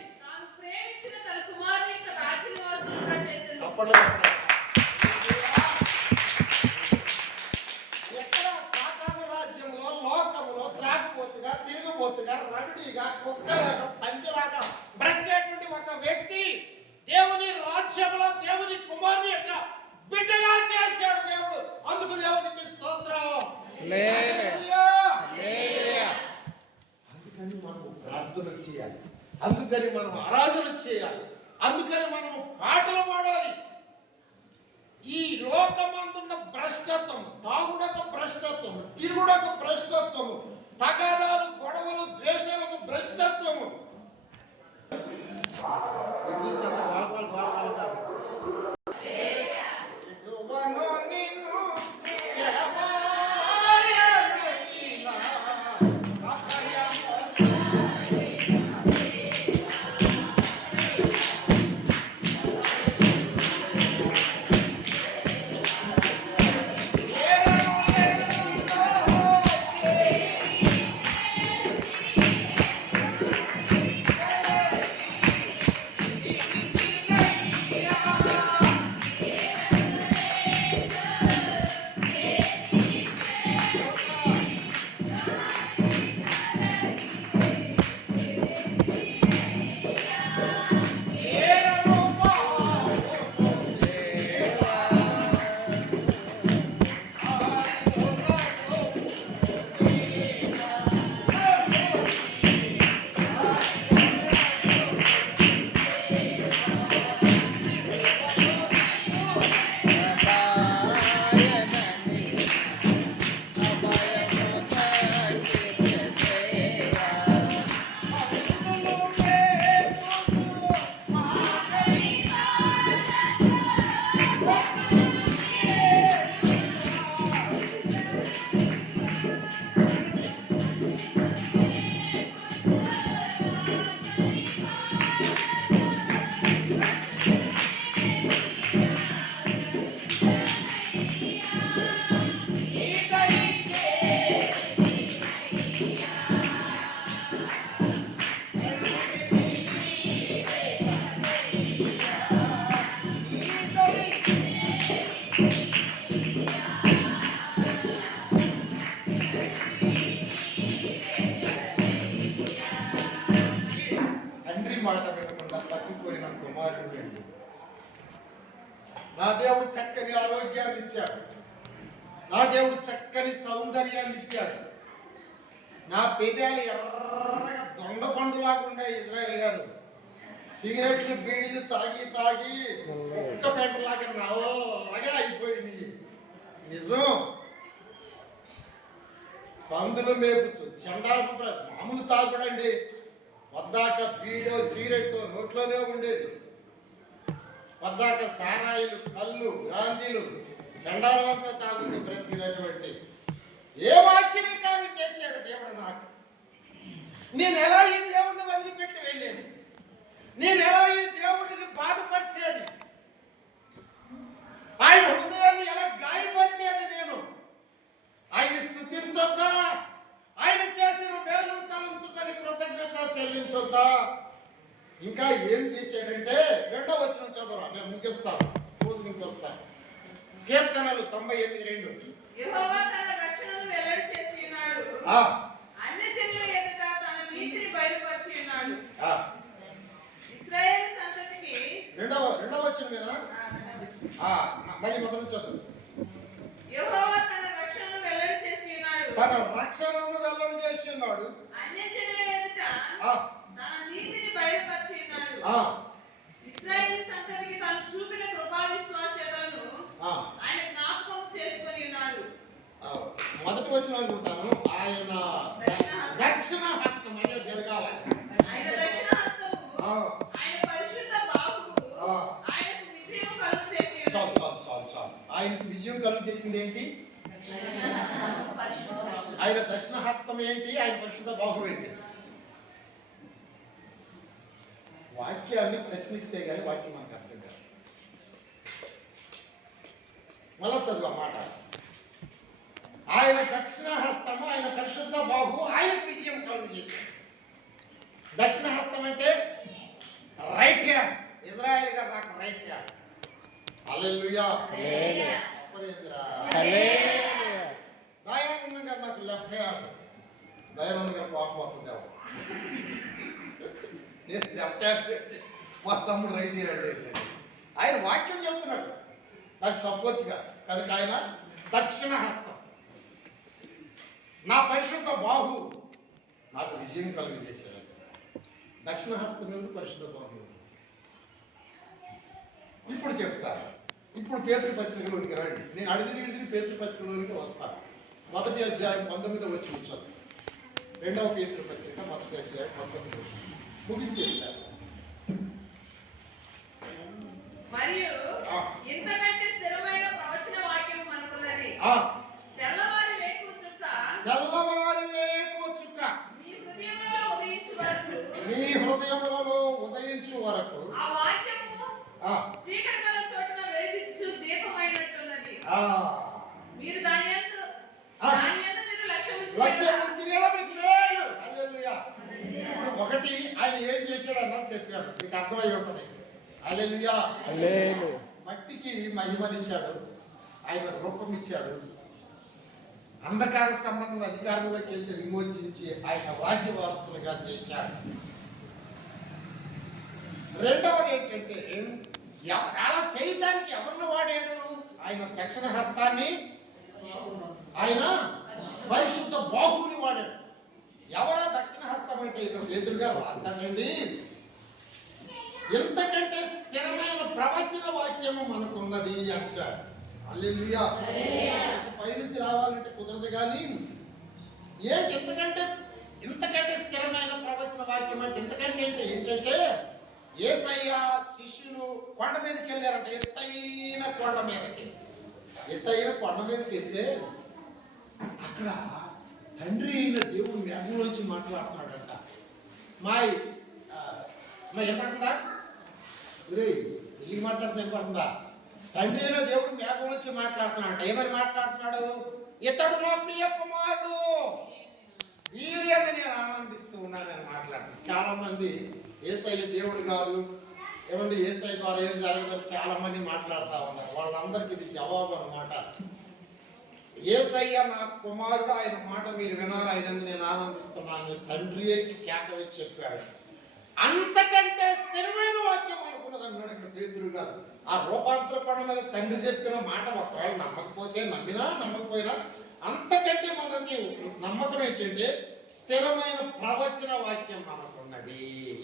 ఎక్కడ సాతాను రాజ్యంలో లోకంలో త్రాగిపోతుగా, తిరిగిపోతుగా, రగడిగా, కుక్కలాగా, పందిలాగా బ్రతికేటువంటి ఒక వ్యక్తి దేవుని రాజ్యంలో దేవుని కుమారుని యొక్క బిడ్డగా చేశాడు దేవుడు. అందుకు దేవునికి స్తోత్రం. అందుకని మనం ప్రార్థన చేయాలి, అందుకని మనం ఆరాధన చేయాలి, అందుకని మనం పాటలు పాడాలి. ఈ లోకమందున్న భ్రష్టత్వం, తాగుడొక భ్రష్టత్వము, తిరుగుడొక భ్రష్టత్వము, తగాదాలు, గొడవలు, ద్వేషాలకు భ్రష్టత్వము. నా దేవుడు చక్కని ఆరోగ్యాన్ని ఇచ్చాడు, నా దేవుడు చక్కని సౌందర్యాన్ని ఇచ్చాడు, నా పెదాలు ఎర్రగా దొండ సిగరెట్లు బీడీలు తాగి తాగి ఒక్క పెంటలాగా నల్లగా అయిపోయింది. నిజం. పందులు మేపుచు చండాలపు మామూలు తాగుడండి. వద్దాక బీడో సిగరెట్ నోట్లోనే ఉండేది. వద్దాక సారాయిలు, కళ్ళు, బ్రాందీలు చండాలమంతా తాగుతూ బ్రతికినటువంటి ఏ ఆశ్చర్యకార్యం చేశాడు దేవుడు నాకు. నేను ఎలా ఈ దేవుడిని వదిలిపెట్టి వెళ్ళేది? నేను ఎలా ఈ దేవుడిని బాధపరిచేది? ఆయన హృదయాన్ని ఎలా గాయపరిచేది? నేను ఆయన స్తుతించొద్దా? ఆయన చేసిన మేలు తలంచుకొని కృతజ్ఞత చెల్లించొద్దా? ఇంకా ఏం చేశాడంటే 2వ వచనం చదవరా, నేను ముగిస్తాను, రోజుకి వస్తాను. కీర్తనలు 98:2. యెహోవా తన రక్షణను వెల్లడి చేసి ఉన్నాడు. అన్యజనుల ఎదుట తన నీతిని బయలుపరిచి ఉన్నాడు. ఇశ్రాయేలు సంతతికి రెండవ వచనమేనా? మళ్ళీ మొదలు చదువు. యెహోవా తన రక్షణను వెల్లడి చేసి ఉన్నాడు. తన రక్షణను వెల్లడి చేసి ఉన్నాడు. అన్యజనుల ఎదుట తన నీతిని బయలుపరిచి ఉన్నాడు. ఇశ్రాయేలు సంతతికి తాను చూపిన కృపా విశ్వాస్యతలను ఆయన జ్ఞాపకం చేసుకొని ఉన్నాడు. మొదటి వచనం అనుకుంటాను. ఆయన దక్షిణ హస్తం అనేది జరగాలి. ఆయన దక్షిణ హస్తము, ఆయన పరిశుద్ధ బాహువు ఆయనకు విజయం కలుగు చేసి ఉన్నాడు. చాలు. ఆయనకు విజయం కలుగు చేసింది ఏంటి? ఆయన దక్షిణ హస్తం ఏంటి? ఆయన పరిశుద్ధ బాహువు ఏంటి? వాక్యాన్ని ప్రశ్నిస్తే గానీ వాక్యం మనకు అర్థం కాదు. మళ్ళా చదువు మాట. ఆయన దక్షిణ హస్తము, ఆయన పరిశుద్ధ బాహు ఆయనకు విజయం కలుగు చేశాడు. దక్షిణ హస్తం అంటే రైట్ హ్యాండ్. ఇజ్రాయెల్ గారు నాకు రైట్ హ్యాండ్. హల్లెలూయా. దయానందం గారు నాకు లెఫ్ట్ హ్యాండ్. దయానందం గారు పాపం అవుతుంది. నేను లెఫ్ట్ హ్యాండ్, మా తమ్ముడు రైట్ హ్యాండ్. ఆయన వాక్యం చెబుతున్నాడు నాకు సపోర్ట్గా. కనుక ఆయన దక్షిణ హస్తం, నా పరిశుద్ధ బాహు నాకు విజయం కలుగు చేశాడు. దక్షిణ హస్తం ఏమిటి? పరిశుద్ధ బాహు. ఇప్పుడు చెప్తాను. ఇప్పుడు పేతురు పత్రికలోనికి రండి. నేను అడిగిన పేతురు పత్రికలోనికి వస్తాను. మొదటి అధ్యాయం 19వ వచనం చదువు. 2వ పేతురు పత్రిక 1వ అధ్యాయం 19వ వచనం ముగించేస్తాను. మరియు ఇంతకంటే స్థిరమైన ప్రవచన వాక్యం మనకున్నది. తెల్లవారి వేకువ చుక్క మీ హృదయములలో ఉదయించు వరకు ఆ వాక్యము చీకటి గల చోటున వెలిగించు దీపమైనట్టున్నది. మీరు దాని యందు మీరు లక్ష్యం ఇప్పుడు ఒకటి ఆయన ఏం చేశాడు అన్నది చెప్పారు, మీకు అర్థమై ఉంటుంది. హల్లెలూయా. మట్టికి మహిమనిచ్చాడు, ఆయన రూపం ఇచ్చాడు. అంధకార సంబంధం అధికారంలోకి వెళ్తే విమోచించి ఆయన రాజ్యవారసులుగా చేశాడు. రెండవది ఏంటంటే అలా చేయటానికి ఎవరిని వాడాడు? ఆయన దక్షిణ హస్తాన్ని, ఆయన పరిశుద్ధ బాహువుని వాడాడు. ఎవరా దక్షిణ హస్తం అంటే ఇక్కడ ఎదురుగా రాస్తాడండి. ఎంతకంటే స్థిరమైన ప్రవచన వాక్యము మనకున్నది అంటాడు. హల్లెలూయా. పైనుంచి రావాలంటే కుదరదు. కానీ ఏంటి ఇంతకంటే స్థిరమైన ప్రవచన వాక్యం అంటే ఇంతకంటే ఏంటంటే యేసయ్య శిష్యులు కొండ మీదకి వెళ్ళారంట. ఎత్తైన కొండ మీదకి వెళ్తే అక్కడ తండ్రి అయిన దేవుడు మేఘంలోంచి మాట్లాడుతున్నాడంట. మా ఎంత పడుతుందా? వెళ్ళి మాట్లాడుతున్నా ఎంత పడుతుందా? తండ్రి అయిన దేవుడు మేఘం వచ్చి మాట్లాడుతున్నాడు. ఏమని మాట్లాడుతున్నాడు? ఇతడు నా ప్రియ కుమారుడు, వీరిని నేను ఆనందిస్తూ ఉన్నానని మాట్లాడుతున్నాడు. చాలా మంది యేసయ్య దేవుడు కాదు, ఏమంటే యేసయ్య ద్వారా ఏం జరగదని చాలా మంది మాట్లాడుతూ ఉన్నారు. వాళ్ళందరికీ ఇది జవాబు అన్నమాట. యేసయ్య నా కుమారుడు, ఆయన మాట మీరు వినాలి, ఆయన నేను ఆనందిస్తున్నాను తండ్రి కేక వేసి చెప్పాడు. అంతకంటే స్థిరమైన వాక్యం అనుకున్నది అన్నాడు ఇక్కడ పేతురు గారు. ఆ రూపాంతర కొండ మీద తండ్రి చెప్పిన మాట ఒకవేళ నమ్మకపోతే, నమ్మినా నమ్మకపోయినా, అంతకంటే మనకి నమ్మకం ఏంటంటే స్థిరమైన ప్రవచన వాక్యం మనకు ఉన్నది. అది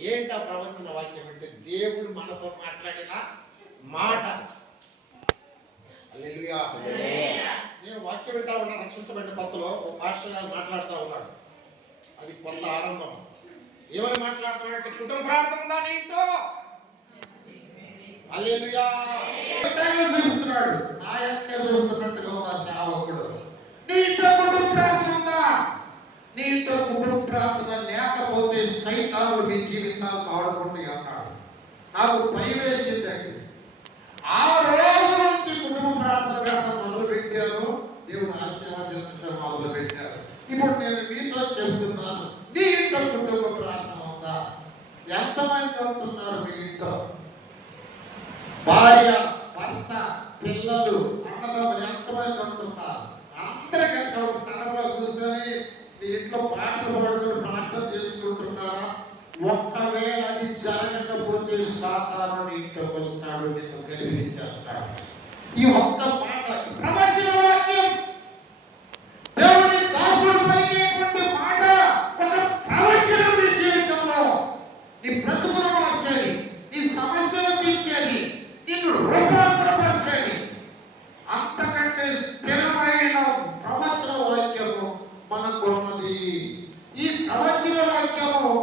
ఏంటి ఆ ప్రవచన వాక్యం అంటే దేవుడు మనతో మాట్లాడిన మాట. హల్లెలూయా. నేను వాక్యం వింటా ఉన్నా రక్షించబడిన కొత్తలో ఒక పాస్టర్ గారు మాట్లాడుతూ ఉన్నాడు. అది కొత్త ఆరంభం. ఏమని మాట్లాడుతున్నాడంటే కుటుంబ ప్రార్థన ఉందా నీ ఇంట్లో? హల్లెలూయా. చెబుతున్నాడు నా యొక్క చెబుతున్నట్టుగా ఉన్న సేవకుడు. నీ ఇంట్లో కుటుంబ ప్రార్థన ఉందా? నీ ఇంట్లో కుటుంబ ప్రార్థన లేకపోతే సైతాను నీ జీవితాలు ఆడుకుంటాయి అన్నాడు. నాకు భయం వేసిందండి. ఆ రోజు నుంచి కుటుంబ ప్రార్థన పెట్టడం మొదలు పెట్టాను. దేవుడు ఆశీర్వదించడం మొదలు పెట్టారు. ఇప్పుడు నేను మీతో చెబుతున్నాను, నీ ఇంట్లో కుటుంబ ప్రార్థన ఉందా? ఎంతమంది ఉంటున్నారు మీ ఇంట్లో? భార్య, భర్త, పిల్లలు, అన్నదమ్ములు ఎంతమంది ఉంటున్నారు? అందరూ కలిసి ఒక స్థలంలో కూర్చొని మీ ఇంట్లో పాటలు పాడుతూ ప్రార్థన చేసుకుంటున్నారా? ఒక్కవేళ అది జరగకపోతే సాతాను నీ ఇంట్లోకి వస్తాడు, నిన్ను గలిబిలి చేస్తాడు. ఈ ఒక్క మాట ప్రవచన వాక్యం, దేవుని దాసుడు పలికేటువంటి మాట ఒక ప్రవచనం. నీ జీవితంలో నీ బ్రతుకును మార్చేది, నీ సమస్యలు తీర్చేది, నిన్ను రూపాంతరపరిచేది. అంతకంటే స్థిరమైన ప్రవచన వాక్యము మనకున్నది. ఈ ప్రవచన వాక్యము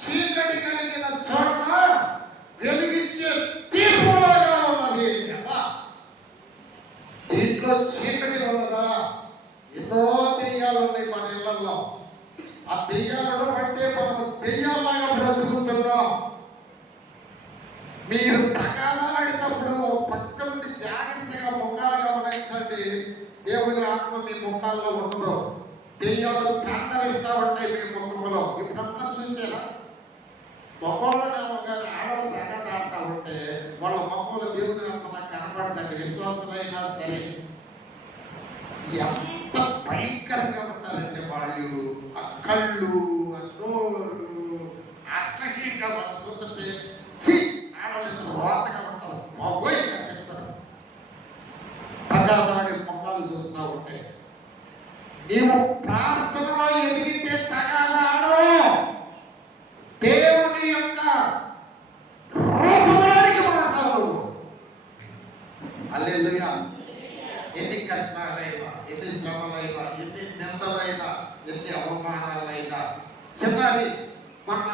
చీకటి కలిగిన చోట్ల వెలిగించే దీపముగా ఉన్నది. ఇంట్లో చీకటి ఉన్నదా? ఎన్నో దెయ్యాలు ఉన్నాయి మన ఇళ్లలో. ఆ దెయ్యాలలో పడితే మనం దెయ్యాలాగా బ్రతుకుతున్నాం. మీరు తగాలాడినప్పుడు పక్క నుండి జాగ్రత్తగా ముఖాలు గమనించండి. దేవుని ఆత్మ మీ ముఖాల్లో ఉండదు. దెయ్యాలు తాండవిస్తా ఉంటాయి మీ ముఖంలో. ఇప్పుడంతా చూసారా? మొక్కళ్ళనేమో కానీ ఆడవాళ్ళు తగాదాడుతూ ఉంటే వాళ్ళ మొక్కలు దేవుని ఆత్మ నాకు కనపడదండి. విశ్వాసులైనా సరే ఎంత భయంకరంగా ఉంటారంటే వాళ్ళు ఆ కళ్ళు, ఆ నోరు అసహ్యంగా చూస్తుంటే ఆడవాళ్ళు రోతగా ఉంటారు. బాగోయి కనిపిస్తారు. తగాదాడి ముఖాలు చూస్తూ ఉంటే నీవు ప్రార్థనలో ఎదిగితే తగాదాడవు. దేవుని యొక్క రూపంలోకి మాట్లాడు. హల్లెలూయా. ఎన్ని కష్టాలైనా, ఎన్ని శ్రమలైనా, ఎన్ని నిందలైనా, ఎన్ని అవమానాలైనా చిన్నది మొన్న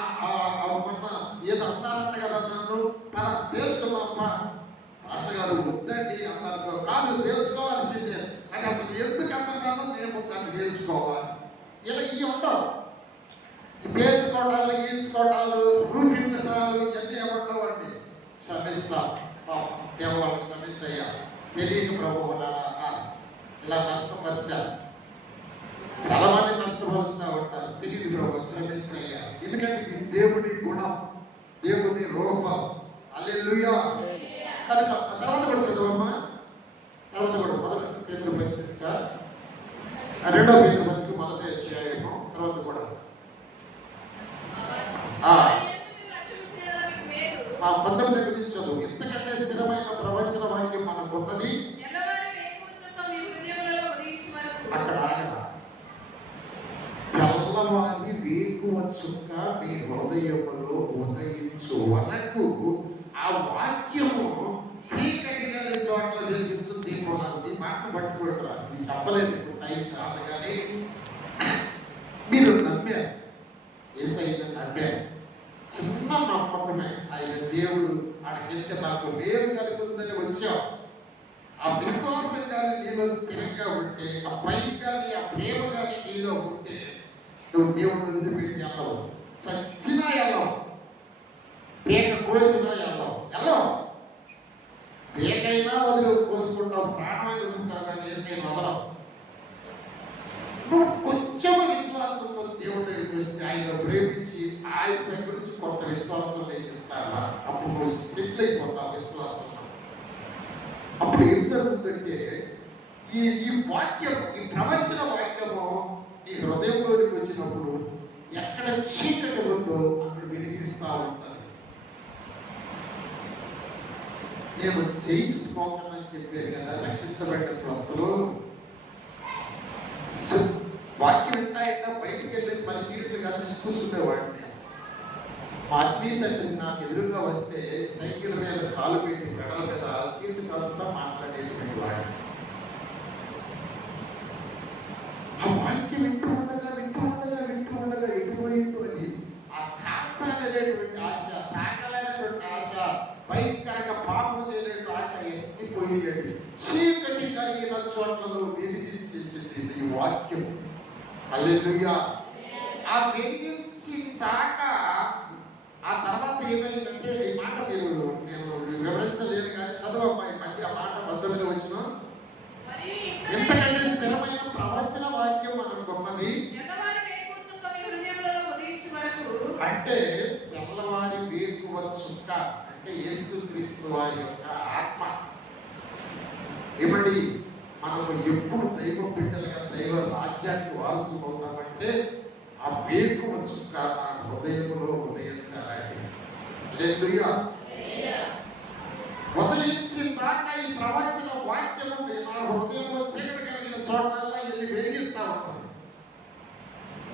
ఏదో అన్నారంట కదా, నన్ను మన దేశమమ్మ గారు వద్దండి అన్నారు. కాదు, తెలుసుకోవాల్సిందే. అది అసలు ఎందుకు అన్నాను నేను దాన్ని తెలుసుకోవాలి. ఇలా ఇవి ఉండవు. తెలుసుకోవడాలు, గీల్చుకోవడాలు, రూపించడాలు ఇవన్నీ ఏమంటావండి? క్షమిస్తా దేవాళ్ళు క్షమించయ్యా, తెలియక ప్రభువులా ఇలా నష్టపరిచారు. చాలా మంది నష్టపరుస్తూ ఉంటారు. తెలియదు ప్రభు, క్షమించయ్యా. ఎందుకంటే ఇది దేవుని గుణం, దేవుని రూపం. హల్లెలూయా. కనుక తర్వాత కూడా చదవమ్మా. తర్వాత కూడా మొదటి పేతురు పత్రిక 2వ పేతురు పత్రిక 1వ అధ్యాయము తర్వాత కూడా 19 దగ్గర నుంచి చదువు. ఇంతకంటే స్థిరమైన ప్రవచన వాక్యం మనకు ఉన్నది. అక్కడ ఆగరా? తెల్లవారి వేకువ చుక్క నీ హృదయములో ఉదయించు వరకు ఆ వాక్యము చీకటిగా చోట్ల వెలిగించు దీపం. అది మాట పట్టుకుంటారా? ఇది చెప్పలేదు, టైం చాలు. కానీ మీరు నమ్మారు, యేసయ్యను నమ్మారు. చిన్న నమ్మకమే. ఆయన దేవుడు అడిగితే నాకు మేలు కలుగుతుందని వచ్చావు. ఆ విశ్వాసం కానీ నీలో స్థిరంగా ఉంటే, ఆ భయం కానీ ఆ ప్రేమ కానీ నీలో ఉంటే నువ్వు దేవుడు వదిలిపెట్టి వెళ్ళవు. చచ్చినా వెళ్ళవు, పేక కోసినా వెళ్ళవు. పేకైనా వదిలి కోసుకుంటావు, ప్రాణమైన వదులుతావు, కానీ వేసే వదలవు. నువ్వు కొంచెం విశ్వాసంతో దేవుడి దగ్గరికి వస్తే ఆయన ప్రేమించి ఆయన దగ్గర నుంచి కొంత విశ్వాసం నీకు ఇస్తారా? అప్పుడు నువ్వు సెటిల్ అయిపోతావు విశ్వాసం. అప్పుడు ఏం జరుగుతుందంటే ఈ వాక్యం, ఈ ప్రవచన వాక్యము నీ హృదయంలోకి వచ్చినప్పుడు ఎక్కడ చీకటి ఉందో అక్కడ వెలిగిస్తూ ఉంటుంది. నేను చైన్ స్మోకర్ అని చెప్పారు కదా, రక్షించబడిన భక్తులు వాక్యం వింటాయంట బయటికి వెళ్ళి పరిశీలిగా చూసి కూర్చునేవాడిని. మా ఆత్మీయ తండ్రి నాకు ఎదురుగా వస్తే సైకిల్ మీద కాలు పెట్టి పెడల మీద సీటు కలుస్తా మాట్లాడేటువంటి వాడు. ఆ వాక్యం వింటూ ఉండగా ఎటుపోయిందో అది. ఆ కాల్చాలనేటువంటి ఆశ, తాకాలనేటువంటి ఆశ, భయంకరంగా పాపం చేయలేటువంటి ఆశ ఎట్టిపోయేది. చీకటి కలిగిన చోట్లలో వెలిగించేసింది నీ వాక్యం. హల్లెలూయా. ఆ వెలిగించిన దాకా ఆ తర్వాత ఏమైందంటే, ఈ మాట నేను వివరించలేను కానీ చదవమ్మాయి మళ్ళీ ఆ మాట 19 వచ్చిన. ఎంతకంటే స్థిరమైన ప్రవచన వాక్యం మనం గొప్పది. అంటే తెల్లవారి వేకువ చుక్క అంటే యేసుక్రీస్తు వారి యొక్క ఆత్మ. ఏమండి, మనము ఎప్పుడు దైవ బిడ్డలుగా దైవ రాజ్యానికి వారసులు అవుతామంటే ఆ వేకువ చుక్క నా హృదయంలో ఉదయించాలండి. హల్లెలూయా. ఉదయించిన దాకా ఈ ప్రవచన వాక్యము నా హృదయంలో చీకటి కలిగిన చోట్ల వెళ్ళి వెలిగిస్తా ఉంటుంది.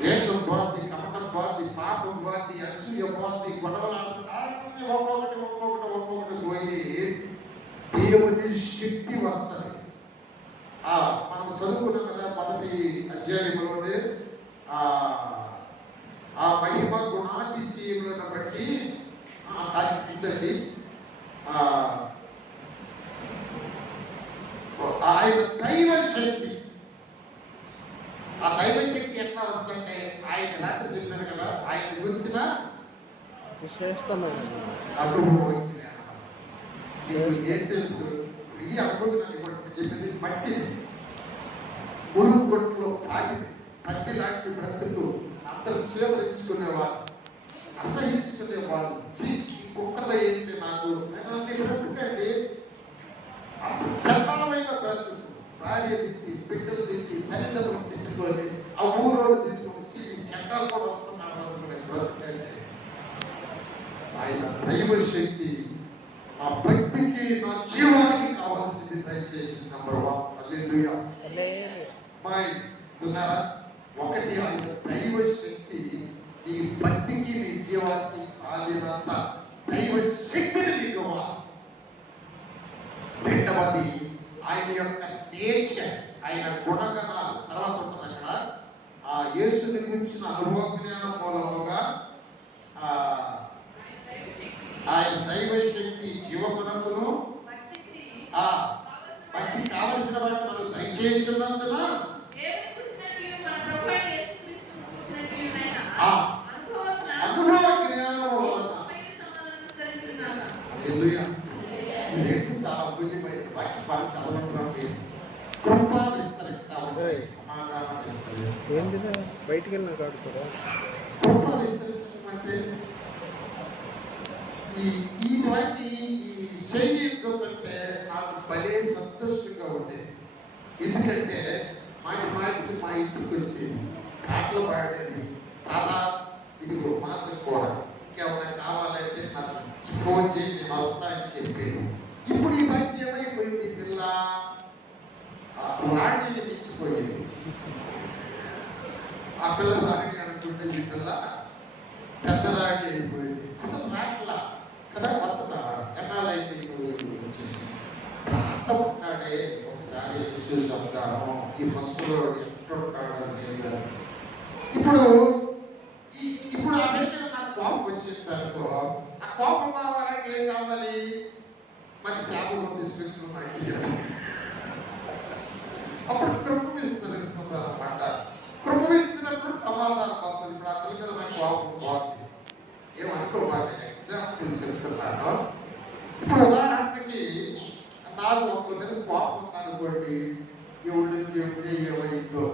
దేశం పోద్ది, కపటం పోద్ది, పాపం పోద్ది, అసూయ పోద్ది, గొడవలాడుతున్నా ఒక్కొక్కటి పోయి దేవుని శక్తి వస్తుంది. మనం చదువుకున్నాం కదా మొదటి అధ్యాయంలోనే ఆ మహిమ గుణాతిశయములను బట్టి దానికి కిందండి ఆయన దైవ శక్తి. ఆ దైవ శక్తి ఎట్లా వస్తుందంటే ఆయన రాత్రి చెప్పారు కదా, ఆయన గురించిన శ్రేష్టమైన అనుభవం. నీకు ఏం తెలుసు? ఇది అనుభవం. ఇప్పుడు చెప్పింది మట్టిది, మురుగు కొట్లో తాగింది, మట్టి లాంటి బ్రతుకు అందరు సేవరించుకునేవాళ్ళు, అసహించుకునేవాళ్ళు. కుక్కల ఏంటి నాకు బ్రతుకండి, అంత చండాలమైన బ్రతుకు. భార్య తిట్టి, బిడ్డలు తిట్టి, తల్లిదండ్రులు తిట్టుకొని, ఆ ఊరోళ్ళు తిట్టుకొని చండాలు కూడా వస్తున్నాడు అనుకునే బ్రతుకండి. ఆయన దైవ శక్తి నా భక్తికి, నా జీవానికి కావాల్సింది దయచేసి నంబర్ 1. హల్లెలూయా. విన్నారా? ఒకటి, ఆయన దైవ శక్తి నీ భక్తికి, నీ జీవానికి సాలినంత దైవ శక్తిని నీకు ఇవ్వాలి. రెండవది, ఆయన యొక్క నేచర్, ఆయన గుణగణాలు తర్వాత ఉంటుంది అక్కడ. ఆ యేసుని గురించిన అనుభవ జ్ఞానం మూలముగా ఆయన దైవ శక్తి జీవమునకును భక్తి కావలసిన వాటి మనం దయచేసినందున అనుభవ జ్ఞానం వలన. హల్లెలూయా. ఈ రెండు చాలా అమూల్యమైన వాక్యం. బాగా చదవండి. కృప విస్తరిస్తా ఉంటాయి, సమాధానం విస్తరిస్తా. బయటికి వెళ్ళిన కాడు కూడా కృప విస్తరించడం అంటే ఈ వాటి ఈ శైలి చూస్తుంటే నాకు భలే సంతోషంగా ఉండేది. ఎందుకంటే మాటికి మా ఇంటికి వచ్చేది, పాటలు పాడేది. తాత ఇదిగో మాసం కూర, ఇంకేమైనా కావాలంటే నాకు ఫోన్ చేసి నేను వస్తా అని చెప్పేది. ఇప్పుడు ఈ మధ్య ఏమైపోయింది, పిల్ల రాణిని మించిపోయింది. ఆ పిల్ల రాణి అనుకుంటే ఈ పిల్ల పెద్ద రాణి అయిపోయింది. అసలు రాట్లా కదా, వస్తున్నా ఎన్నాళ్ళైతే వచ్చేసి తాత ఉంటాడే, ఒకసారి చూసి వద్దాము ఈ బస్సులో ఎట్లుంటాడు లేదు. ఇప్పుడు ఆ మీద నాకు కోపం వచ్చింది అనుకో, ఆ కోపం కావాలంటే ఏం కావాలి? మంచి శాపం తీసుకొచ్చుకున్నాను. అప్పుడు కృప విస్తరిస్తుంది అన్నమాట. కృప విస్తున్నప్పుడు సమాధానం వస్తుంది. ఇప్పుడు ఆ పిల్ల మీద నాకు కోపం బాగుంది, ఏమనుకోవాలి, ఎగ్జాంపుల్ చెప్తున్నాను. ఇప్పుడు ఉదాహరణకి నాకు ఒక మీద కోపం ఉందనుకోండి, ఎవరి ఏమైందో